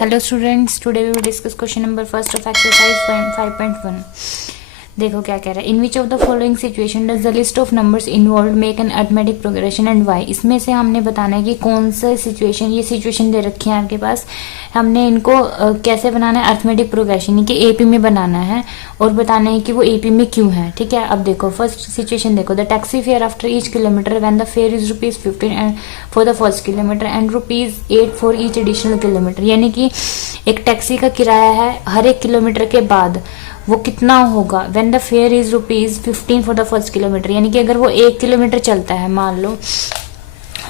Hello students, today we will discuss question number first of exercise 5.1. देखो क्या कह रहा है. In which of the following situation does the list of numbers involve make an arithmetic progression and why. इसमें से हमने बताना है कि कौन सा सिचुएशन, ये सिचुएशन दे रखी है आपके पास, हमने इनको कैसे बनाना है, अरिथमेटिक प्रोग्रेशन यानी कि एपी में बनाना है और बताना है कि वो एपी में क्यों है. ठीक है. अब देखो फर्स्ट सिचुएशन देखो. The taxi fare after each kilometre when the fair is ₹15 and for the first kilometre and ₹8 for each additional kilometre. यानी कि एक टैक्सी का किराया है हर एक किलोमीटर के बाद वो कितना होगा. When the fair is ₹15 for the first kilometre, यानी कि अगर वो 1 किलोमीटर चलता है, मान लो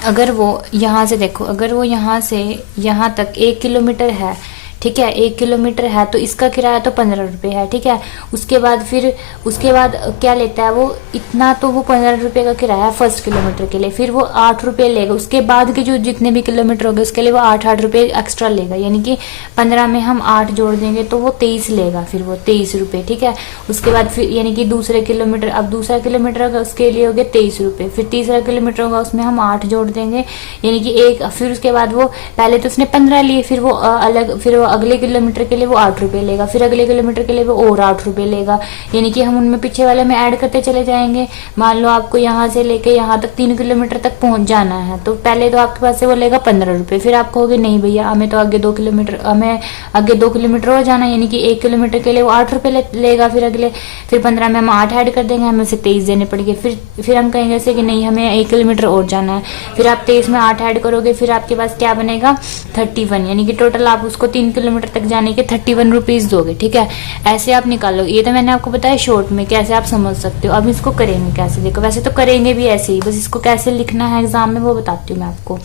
अगर वो यहाँ से देखो, अगर वो यहाँ से यहाँ तक 1 किलोमीटर है, ठीक है, 1 किलोमीटर है तो इसका किराया तो ₹15 है. ठीक है. उसके बाद क्या लेता है वो, इतना तो वो ₹15 का किराया है फर्स्ट किलोमीटर के लिए. फिर वो ₹8 लेगा. उसके बाद के जो जितने भी किलोमीटर हो गए उसके लिए वो ₹8 एक्स्ट्रा लेगा. यानी कि 15 में हम 8 जोड़ देंगे तो वो 23 लेगा. फिर वो ₹23. ठीक है. उसके बाद फिर यानी कि दूसरे किलोमीटर, अब दूसरा किलोमीटर होगा उसके लिए हो गया ₹23. फिर तीसरा किलोमीटर होगा उसमें हम 8 जोड़ देंगे यानी कि 1. फिर उसके बाद वो पहले तो उसने 15 लिए, फिर वो फिर वो अगले किलोमीटर के लिए वो ₹8 लेगा. फिर अगले किलोमीटर के लिए वो और ₹8 लेगा. यानी कि हम उनमें पीछे वाले में ऐड करते चले जाएंगे. मान लो आपको यहाँ से लेके यहाँ तक 3 किलोमीटर तक पहुंच जाना है तो पहले तो आपके पास से वो लेगा ₹15. फिर आप कहोगे नहीं भैया हमें तो आगे 2 किलोमीटर और जाना है, यानी कि 1 किलोमीटर के लिए वो ₹8 लेगा. फिर 15 में हम 8 ऐड कर देंगे, हमें उसे 23 देने पड़ेंगे. फिर हम कहेंगे जैसे कि नहीं हमें 1 किलोमीटर और जाना है. फिर आप 23 में 8 ऐड करोगे, फिर आपके पास क्या बनेगा 31. यानी कि टोटल आप उसको 3 किलोमीटर तक जाने के ₹31 दोगे. ठीक है. ऐसे आप निकालो. ये तो मैंने आपको बताया शॉर्ट में कैसे आप समझ सकते हो. अब इसको करेंगे कैसे, देखो वैसे तो करेंगे भी ऐसे ही, बस इसको कैसे लिखना है एग्जाम में वो बताती हूँ मैं आपको.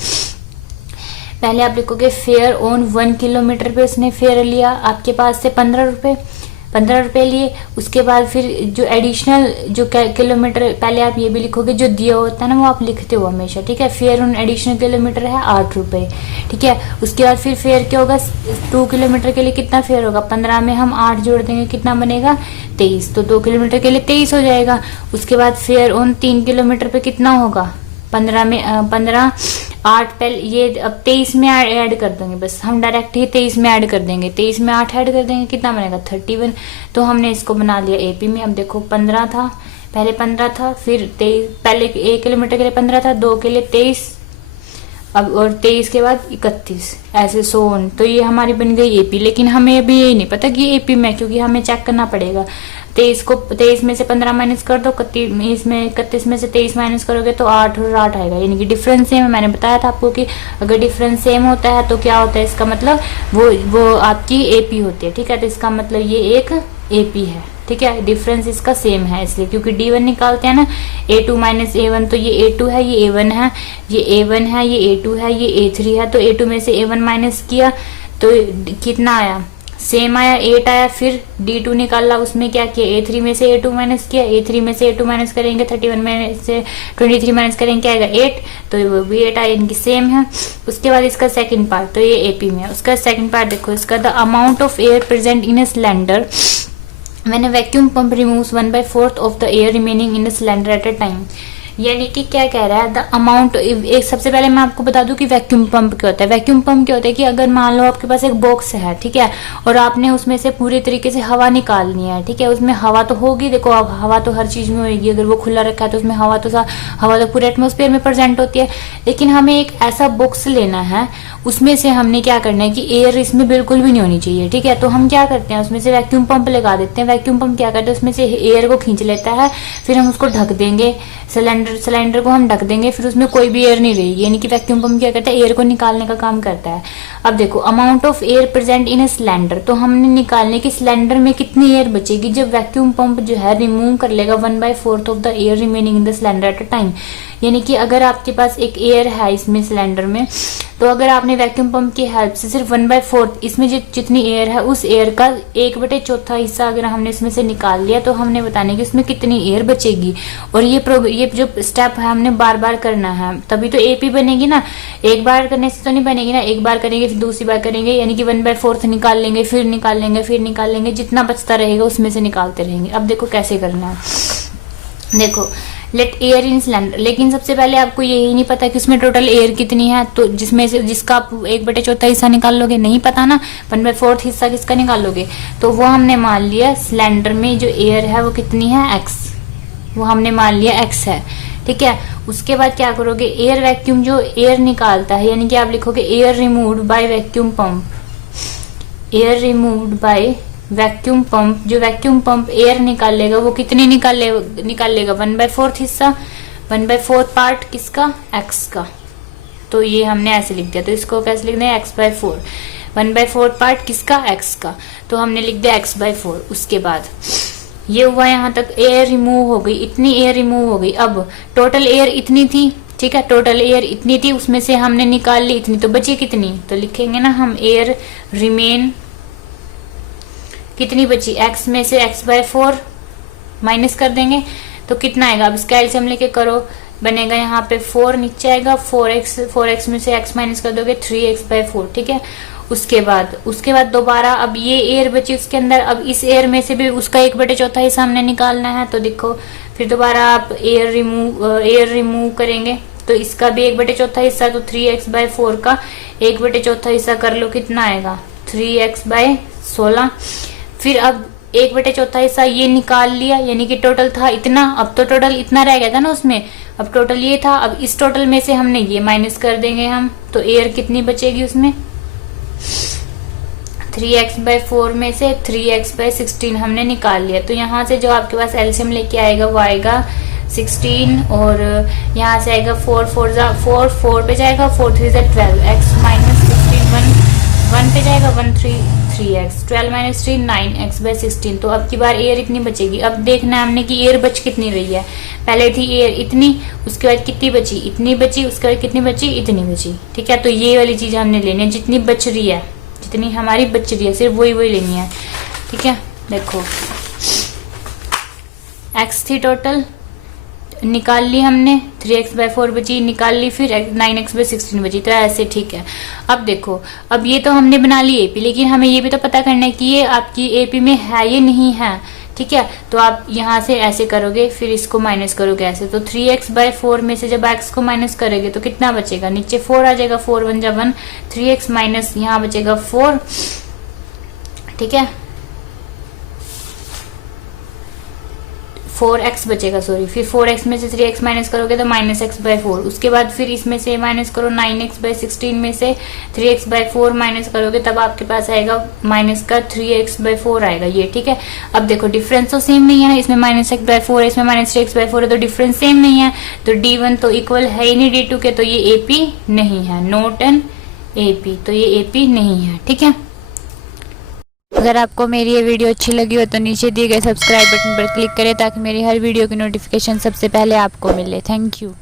पहले आप लिखोगे फेयर ऑन 1 किलोमीटर पे उसने फेयर लिया आपके पास से ₹15 लिए. उसके बाद फिर जो एडिशनल जो किलोमीटर, पहले आप ये भी लिखोगे जो दिया होता है ना वो आप लिखते हो हमेशा. ठीक है. फेयर ऑन एडिशनल किलोमीटर है ₹8. ठीक है. उसके बाद फिर फेयर क्या होगा, 2 किलोमीटर के लिए कितना फेयर होगा, 15 में हम 8 जोड़ देंगे कितना बनेगा 23. तो 2 किलोमीटर के लिए 23 हो जाएगा. उसके बाद फेयर ऑन 3 किलोमीटर पे कितना होगा, 15 8 पहले ये अब 23 में ऐड कर देंगे. बस हम डायरेक्ट ही 23 में ऐड कर देंगे. 23 में 8 ऐड कर देंगे कितना बनेगा 31. तो हमने इसको बना लिया एपी में. अब देखो 15 था, पहले 15 था, फिर 23, पहले 1 किलोमीटर के लिए 15 था, 2 के लिए 23, अब और 23 के बाद 31, ऐसे 100. तो ये हमारी बन गई एपी. लेकिन हमें अभी यही नहीं पता कि एपी में, क्योंकि हमें चेक करना पड़ेगा. 23 में से 15 माइनस कर दो, 31 में से 23 माइनस करोगे तो 8 और 8 आएगा. यानी कि डिफरेंस सेम है. मैंने बताया था आपको कि अगर डिफरेंस सेम होता है तो क्या होता है, इसका मतलब वो आपकी एपी होती है. ठीक है. तो इसका मतलब ये एक एपी है. ठीक है. डिफरेंस इसका सेम है इसलिए, क्योंकि D1 निकालते हैं ना, A2 माइनस A1, तो ये A2 है, ये A1 है, ये A1 है, ये A2 है, ये A3 है. तो A2 में से A1 माइनस किया तो कितना आया, सेम आया, 8 आया. फिर D2 निकाला, उसमें क्या किया, A3 में से A2 माइनस किया, A3 में से A2 माइनस करेंगे, 31 में से 23 माइनस करेंगे क्या आएगा 8. तो वो भी 8 आया, इनकी सेम है. उसके बाद इसका सेकंड पार्ट, तो ये एपी में है. उसका सेकंड पार्ट देखो, इसका the amount of air present in a cylinder when a vacuum pump removes 1/4 of the air remaining in the cylinder at a time. यानी कि क्या कह रहा है, द अमाउंट. एक सबसे पहले मैं आपको बता दूं कि वैक्यूम पंप क्या होता है. वैक्यूम पंप क्या होता है कि अगर मान लो आपके पास एक बॉक्स है, ठीक है, और आपने उसमें से पूरी तरीके से हवा निकालनी है. ठीक है. उसमें हवा तो होगी, देखो अब हवा तो हर चीज में होगी. अगर वो खुला रखा है तो उसमें हवा तो पूरे एटमोस्फेयर में प्रेजेंट होती है. लेकिन हमें एक ऐसा बॉक्स लेना है, उसमें से हमने क्या करना है कि एयर इसमें बिल्कुल भी नहीं होनी चाहिए. ठीक है. तो हम क्या करते हैं, उसमें से वैक्यूम पंप लगा देते हैं. वैक्यूम पंप क्या करते हैं, उसमें से एयर को खींच लेता है. फिर हम उसको ढक देंगे, सिलेंडर को हम ढक देंगे, फिर उसमें कोई भी एयर नहीं रहेगी. यानी कि वैक्यूम पंप क्या करता है, एयर को निकालने का काम करता है. अब देखो amount of air present in a cylinder, तो हमने निकालने की सिलेंडर में कितनी एयर बचेगी जब वैक्यूम पंप जो है रिमूव कर लेगा 1/4 of the air remaining in the cylinder at a time. यानी कि अगर आपके पास एक एयर है इसमें सिलेंडर में, तो अगर आपने वैक्यूम पंप की हेल्प से सिर्फ 1/4 इसमें जितनी एयर है उस एयर का 1/4 हिस्सा अगर हमने इसमें से निकाल लिया तो हमने बताना है कि उसमें कितनी एयर बचेगी. और ये जो स्टेप है हमने बार बार करना है, तभी तो एपी बनेगी ना. एक बार करने से तो नहीं बनेगी ना. एक बार करेंगे फिर दूसरी बार करेंगे, यानी कि 1/4 निकाल लेंगे, फिर निकाल लेंगे, जितना बचता रहेगा उसमें से निकालते रहेंगे. अब देखो कैसे करना है. देखो लेट एयर इन सिलेंडर, लेकिन सबसे पहले आपको यही नहीं पता कि उसमें टोटल एयर कितनी है, तो जिसमें से जिसका आप 1/4 हिस्सा निकाल लोगे, नहीं पता ना, 1/4 हिस्सा किसका निकालोगे, तो वो हमने मान लिया सिलेंडर में जो एयर है वो कितनी है, x, वो हमने मान लिया x है, ठीक है। उसके बाद क्या करोगे, एयर वैक्यूम जो एयर निकालता है, यानी कि आप लिखोगे air removed by vacuum pump, air removed by vacuum pump, जो वैक्यूम पंप एयर निकालेगा वो कितनी निकालेगा 1/4 हिस्सा, 1/4 पार्ट किसका, x का, तो ये हमने ऐसे लिख दिया, तो इसको कैसे लिख दें, x/4, 1/4 पार्ट किसका, x का, तो हमने लिख दिया x/4। उसके बाद ये हुआ यहाँ तक, एयर रिमूव हो गई, इतनी एयर रिमूव हो गई। अब टोटल एयर इतनी थी, ठीक है, टोटल एयर इतनी थी, उसमें से हमने निकाल ली इतनी, तो बची कितनी, तो लिखेंगे ना हम एयर रिमेन, कितनी बची, x में से x/4 माइनस कर देंगे तो कितना आएगा, अब इसका एलसीएम लेके करो, बनेगा यहाँ पे 4 नीचे आएगा, 4x में से x माइनस कर दोगे 3x/4, ठीक है। उसके बाद दोबारा अब ये एयर बची उसके अंदर, अब इस एयर में से भी उसका 1/4 हिस्सा हमने निकालना है, तो देखो फिर दोबारा आप एयर रिमूव करेंगे, तो इसका भी 1/4 हिस्सा, तो 3x/4 का 1/4 हिस्सा कर लो, कितना आएगा 3x/16। फिर अब 1/4 हिस्सा ये निकाल लिया, यानी कि टोटल था इतना, अब तो टोटल इतना रह गया था ना उसमें, अब टोटल ये था, अब इस टोटल में से हमने ये माइनस कर देंगे हम, तो एयर कितनी बचेगी उसमें, 3x/4 में से 3x/16 हमने निकाल लिया, तो यहाँ से जो आपके पास एलसीएम लेके आएगा वो आएगा 16, और यहाँ से आएगा 4 पे जाएगा, 4 3 12, x माइनस 16 1 पे जाएगा, 1 3x, 12 माइनस 3 9x/16। तो अब की बार एयर इतनी बचेगी। अब देखना है हमने कि एयर बच कितनी रही है, पहले थी एयर इतनी, उसके बाद कितनी बची, इतनी बची, उसके बाद कितनी बची, इतनी बची, ठीक है। तो ये वाली चीज हमने लेनी है, जितनी बच रही है, जितनी हमारी बच रही है, सिर्फ वही लेनी है, ठीक है। देखो x थी टोटल, निकाल ली हमने, 3x/4 बची, निकाल ली, फिर 9x/16 बची, तो ऐसे, ठीक है। अब देखो, अब ये तो हमने बना ली एपी, लेकिन हमें ये भी तो पता करना है कि ये आपकी एपी में है ये नहीं है, ठीक है। तो आप यहाँ से ऐसे करोगे, फिर इसको माइनस करोगे ऐसे, तो 3x/4 में से जब x को माइनस करोगे तो कितना बचेगा, नीचे 4 आ जाएगा, 4 1 जा 1, 3x माइनस यहाँ बचेगा 4, ठीक है, 4x बचेगा, सॉरी, फिर 4x में से 3x माइनस करोगे तो -x/4, उसके बाद फिर इसमें से माइनस करो, 9x/16 में से 3x/4 माइनस करोगे, तब आपके पास आएगा माइनस का 3x/4 आएगा ये, ठीक है। अब देखो डिफरेंस तो सेम नहीं है, इसमें -x/4 है, इसमें -3x/4 है, तो डिफरेंस सेम नहीं है, तो D1 तो इक्वल है ही नहीं D2 के, तो ये AP नहीं है, नॉट एन AP, तो ये AP नहीं है, ठीक है। अगर आपको मेरी ये वीडियो अच्छी लगी हो तो नीचे दिए गए सब्सक्राइब बटन पर क्लिक करें, ताकि मेरी हर वीडियो की नोटिफिकेशन सबसे पहले आपको मिले। Thank you.